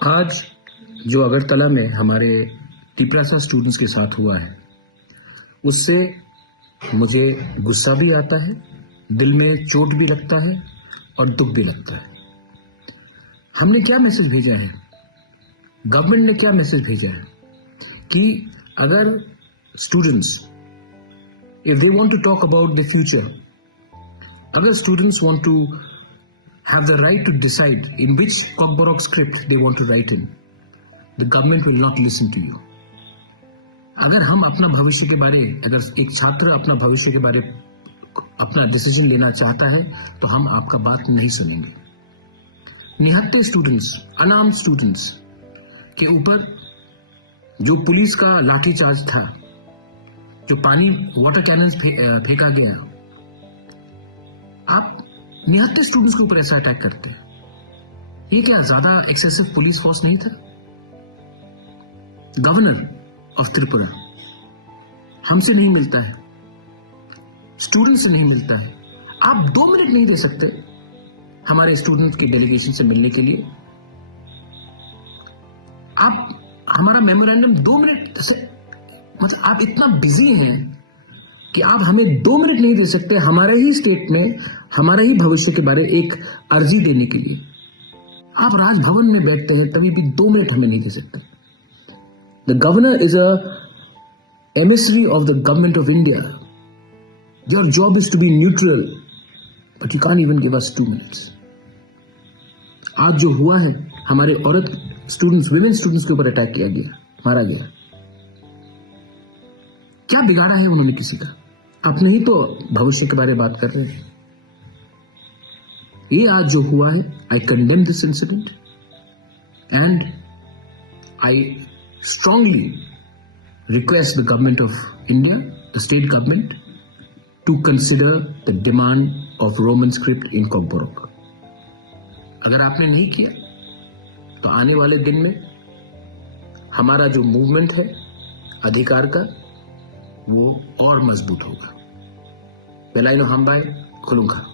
आज जो अगरतला में हमारे तिपरासा स्टूडेंट्स के साथ हुआ है, उससे मुझे गुस्सा भी आता है, दिल में चोट भी लगता है और दुख भी लगता है। हमने क्या मैसेज भेजा है, गवर्नमेंट ने क्या मैसेज भेजा है कि अगर students if they want to talk about the future, अगर students want to have the right to decide in which Kokborok script they want to write in, the government will not listen to you. अगर हम अपना भविष्य के बारे, अगर एक छात्र अपना भविष्य के बारे अपना डिसीजन लेना चाहता है तो हम आपका बात नहीं सुनेंगे। निहत्ते स्टूडेंट्स, अनार्म्ड स्टूडेंट्स के ऊपर जो पुलिस का लाठीचार्ज था, जो पानी वाटर कैनन फेंका गया, आप निहत्ते स्टूडेंट्स के ऊपर ऐसा अटैक करते हैं। ये क्या ज्यादा एक्सेसिव पुलिस फोर्स नहीं था? गवर्नर ऑफ त्रिपुरा हमसे नहीं मिलता है, स्टूडेंट्स से नहीं मिलता है। आप 2 मिनट नहीं दे सकते हमारे स्टूडेंट्स के डेलीगेशन से मिलने के लिए? आप हमारा मेमोरेंडम 2 मिनट से, मतलब आप इतना बिजी हैं कि आप हमें 2 मिनट नहीं दे सकते हमारे ही स्टेट में हमारे ही भविष्य के बारे एक अर्जी देने के लिए। आप राजभवन में बैठते हैं तभी भी 2 मिनट हमें नहीं दे सकते। The governor is a emissary of the government of India. Your job is to be neutral, but you can't even give us 2 minutes. आज जो हुआ है, हमारे औरत स्टूडेंट्स, विमेन स्टूडेंट्स के ऊपर अटैक किया गया, मारा गया। क्या बिगाड़ा है उन्होंने किसी का? अपने ही तो भविष्य के बारे में बात कर रहे हैं। ये आज जो हुआ है, I condemn this incident and I strongly request the government of India, the state government, to consider the demand of Roman script in Kokborok. अगर आपने नहीं किया तो आने वाले दिन में हमारा जो मूवमेंट है अधिकार का, वो और मजबूत होगा। बेलाइनो हम बाय खुलूंगा।